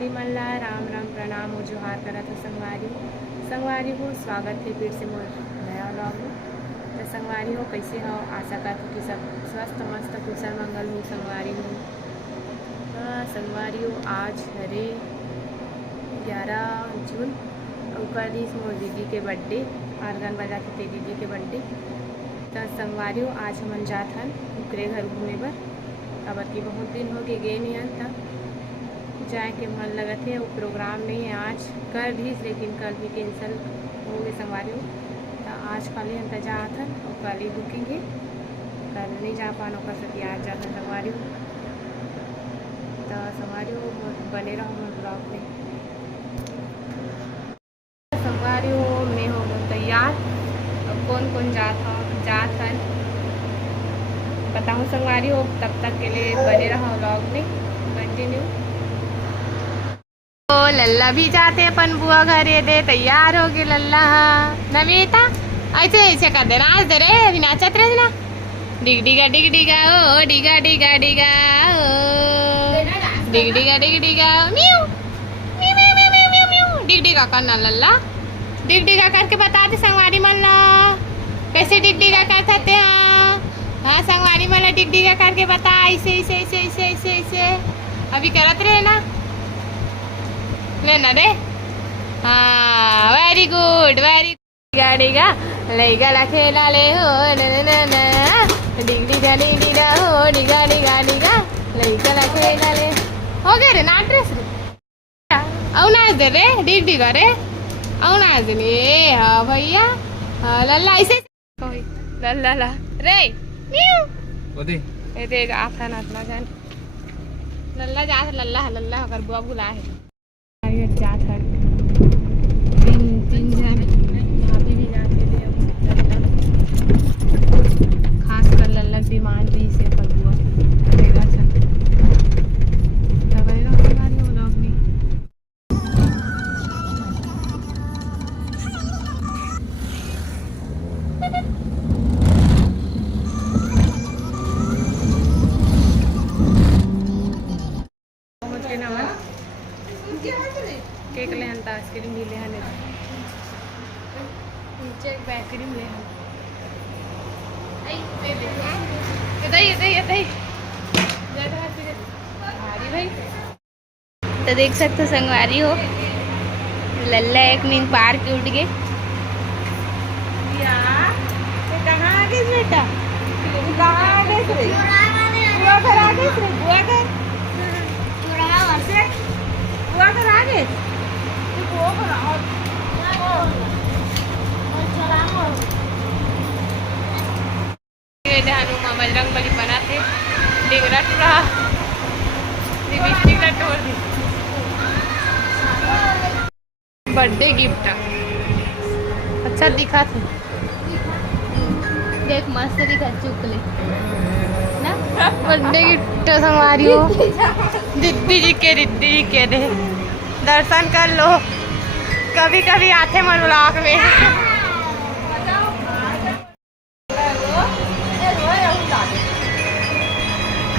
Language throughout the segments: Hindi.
संगवारी मल्ला राम राम प्रणाम हो जोहार करा था संगवारी हो स्वागत है फिर से मोर नया व्लॉग में। तो संगवारी हो कैसे हो, आशा करती कि सब स्वस्थ मस्त कुशल मंगल हो। संगवारी हो संगवारी हो आज हरे 11 जून और कल ही मोर दीदी के बर्थडे आर्गन बजा के थे दीदी के बर्थडे। तो संगवारी हो आज हम जात हन ओकरे घर घूमे बर। अब की बहुत दिन हो गए नहीं हन तब जाए के मन लगत है। वो प्रोग्राम नहीं है आज, कल भी लेकिन कल भी कैंसिल हो गए संगवारी हो। तो आज कल ही हम जात हन और कल ही बुकिंग है, कल नहीं जा पान और सती आज जाता संगवारी हो। तो संगवारी हो बने रहो मोर ब्लॉग में। संगवारी हो मैं हो गई तैयार, अब कौन कौन जात हन बताऊँ संगवारी हो। तब तक के लिए बने रहो ब्लॉग में कंटिन्यू। तो लल्ला भी जाते अपन बुआ घरे दे, तैयार हो गए लल्ला नमिता। ऐसे ऐसे कर देना आज दे रे अभी नाचत रहे ना। डिग डिगा ओ डिगा डिगा डिगा ओ डिग डिगा म्यू म्यू म्यू म्यू म्यू म्यू म्यू डिग डिगा करना लल्ला। डिग डिगा करके बता दे संगवारी मल्ला कैसे डिग डिगा करते हैं। हाँ संगवारी मल्ला डिग डिगा करके बता, ऐसे ऐसे ऐसे ऐसे ऐसे ऐसे अभी करत रहे ना लेना रे। हाँ वेरी गुड वेरी गाड़ीगा लेगा ला खेला ले हो डिगा डिगा हो डिगा डिगा डिगा लेगा ला खेला ले हो गए रे ना ड्रेस रे औना दे रे डिग डिगा रे औना दे ने। हाँ भैया लल्ला ऐसे कोई लल्ला ला रे म्यू ओदे ए दे आथा ना ना जान लल्ला जा लल्ला लल्ला अगर बुआ बुला है जात है तीन जन यहाँ पे भी जाते थे। खास कर लल्ला डिमांड भी से पर हुआ रहेगा सब दवाई हमारी वो लोग नहीं। पहुँच गए ना केक ले हन आइसक्रीम भी ले हन नीचे एक आइसक्रीम ले हन भाई। तो देख सकते हो संगवारी हो लल्ला एक नींद पार के उठ गए। कहाँ आ गई बेटा, कहाँ आ गई रे बुआ घर आ गई रे बुआ घर बुआ घर आ गए बजरंग बली बना थे डिंगरा टूरा लिपस्टिक टोर दी बर्थडे गिफ्ट अच्छा दिखा थे। देख मस्त दिखा चुकले ना बर्थडे गिफ्ट संगवारी हो दीदी जी के दे दर्शन कर लो, कभी कभी आते मन ब्लॉग में।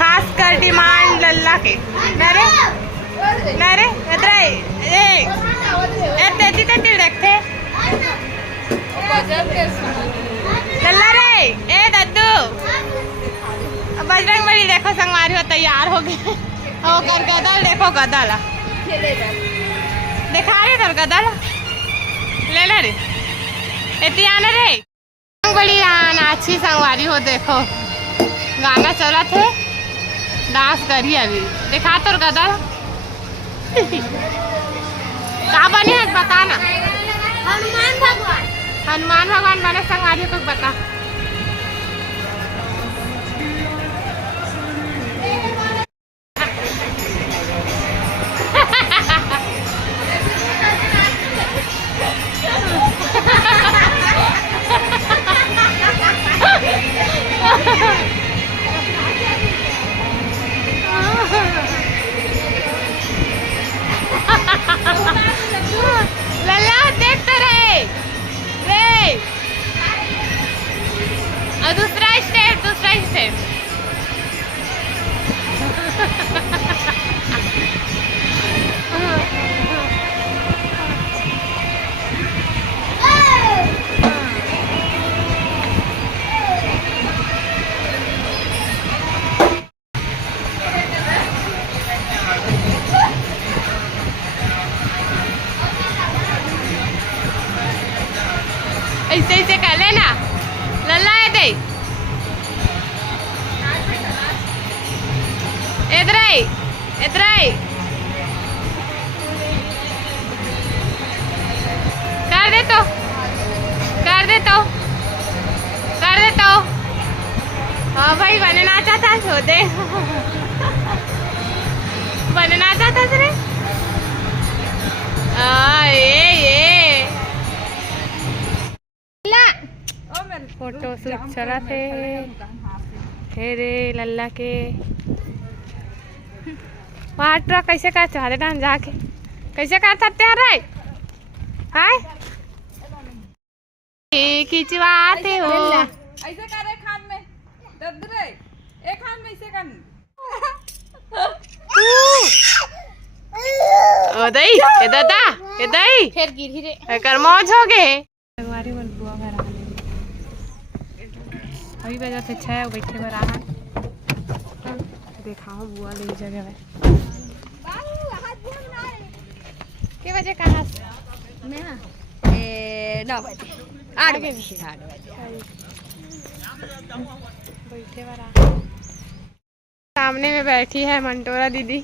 खास कर डिमांड लल्ला के नरे नरे इधर तेजी तेजी रखते लल्ला रे ए दद्दू बजरंग बली देखो संगवारी हो तैयार हो गए हो कर गदल देखो गदल दिखा रहे तर गदल ले ले रे इतनी आना रे बड़ी अच्छी संगवारी हो। देखो गाना चला थे डांस करी अभी दिखा तो गदल कहाँ बने है बताना। हनुमान भगवान बने संगवारी को बता। लल्ला देख तो रहे रे ऐसे ऐसे कर लेना लल्ला है दे इधर कर दे तो हाँ भाई बनना चाहता सो दे बनना चाहता रे ये फोटो शूट चला थे रे लल्ला के वहाँ ट्रक कैसे कर चाहते डांस जाके कैसे कर सकते हैं रे हाय खिंचवाते हो ऐसे करे खान में दर्द रे एक हाथ में ऐसे कर ओ दई ए दादा ए दई फिर गिरी रे कर मौज हो गए हमारे मन बुआ घर आ अभी बजा से 6 बैठे बर आ दिखाओ बुआ ले जगह है के बजे कहाँ से मैं 9 बजे 8 बजे बैठे बर सामने में बैठी है मंटोरा दीदी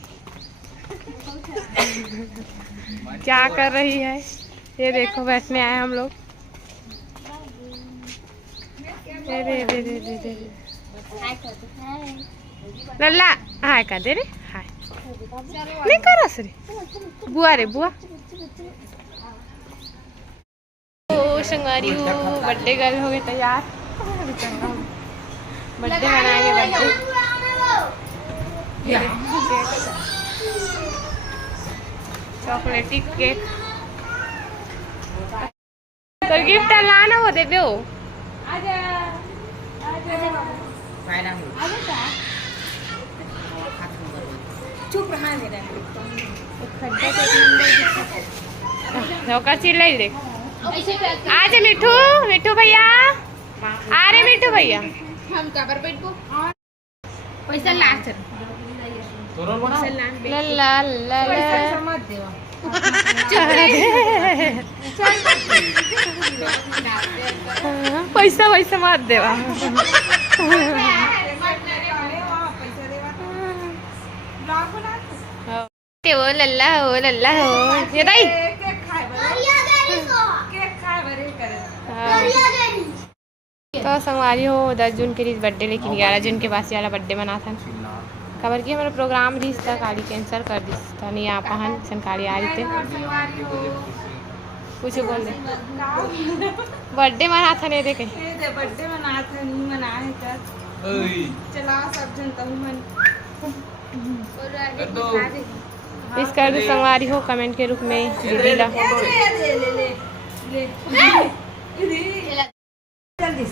क्या कर रही है ये देखो बैठने आए हम लोग लल्ला हाय कर दे रे हाय नहीं करो सरे बुआ रे बुआ ओ संगवारी हो बर्थडे गर्ल हो गए तैयार बर्थडे मनाएंगे बर्थडे चॉकलेटी केक तो गिफ्ट लाना हो देबे हो चुप रहा मेरा नौकर चिल्ला ही देख आज मिठू मिठू भैया आ रे मिठू भैया हम कबर बैठ को पैसा लास्ट लल्ला लल्ला मत देवा पैसा पैसा मत देवा ओ लल्ला हो ये दाई तो संगवारी हो 10 जून के लिए बर्थडे लेकिन 11 जून के बाद वाला बर्थडे मना था खबर की हमारा प्रोग्राम रही था गाड़ी कैंसिल कर दी था नहीं आ पाहन संकारी आ रही थे कुछ बोल दे बर्थडे मना था नहीं देखे बर्थडे मना था नहीं मनाए चला सब जन तब मन इस कर दो संगवारी हो कमेंट के रूप में दीदी ला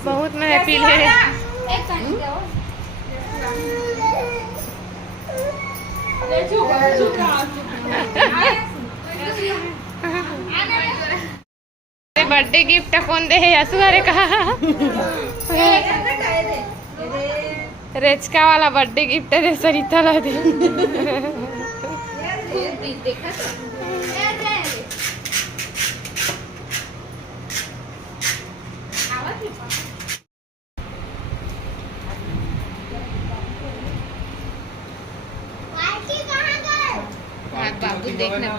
बहुत मैं हैप्पी है बर्थडे गिफ्ट कौन दे है यसु घरे कहा रेचका वाला बर्थडे गिफ्ट दे सरिता ला दे बाबू देखना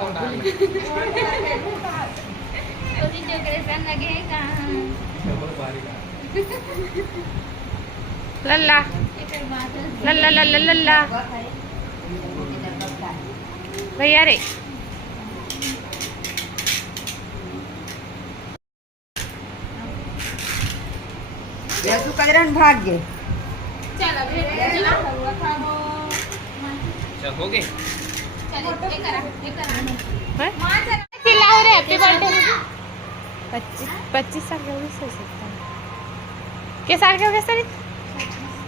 डेकोरेशन लगे हैं कहाँ लल्ला लल्ला लल्ला लल्ला भैया रे तू कजरन भाग गए चल हो गए चिल्लाओ रे हैप्पी बर्थडे 25 साल के हो सकता है क्या साल के हो गए सर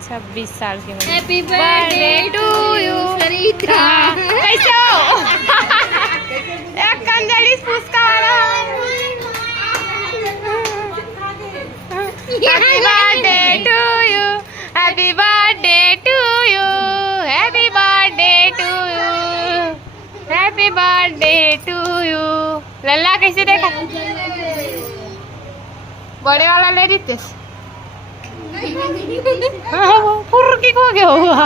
26 साल के हो happy birthday to you Sarita कैसे हो एक कंजली फुसका वाला happy birthday to you happy birthday to you happy birthday to you happy birthday to you लल्ला कैसे देखा बड़े वाला ले रितेश। हाँ वो फुर्की को गया हुआ।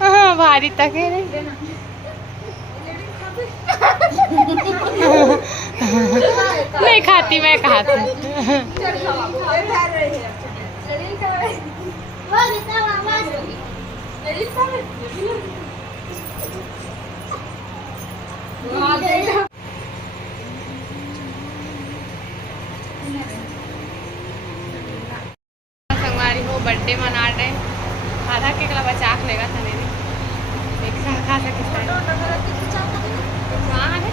हाँ भारी तक है नहीं। नहीं खाती मैं खाती। संगवारी हो बर्थडे मना रहे, आधा केकला बचा लेगा था नहीं एक साथ खा सकते कहाँ है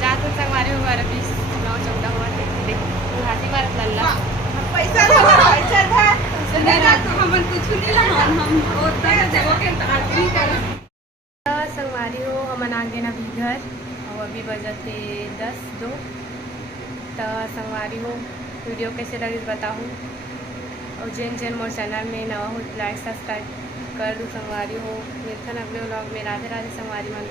जा तो संगवारी हो 20 9 14 हुआ देख हाथी मारत लल्ला पैसा हमन कुछ नहीं ला हम ओतना देबो के आदमी कर संगवारी हो हमन आ गए अभी घर और अभी बजते 10:02। तो संगवारी हो वीडियो कैसे लगी बताऊँ और जैन मोर चैनल में नवा हो लाइक सब्सक्राइब कर दूँ। संगवारी हो मिलथन अगले व्लॉग में। राधे राधे संगवारी मन।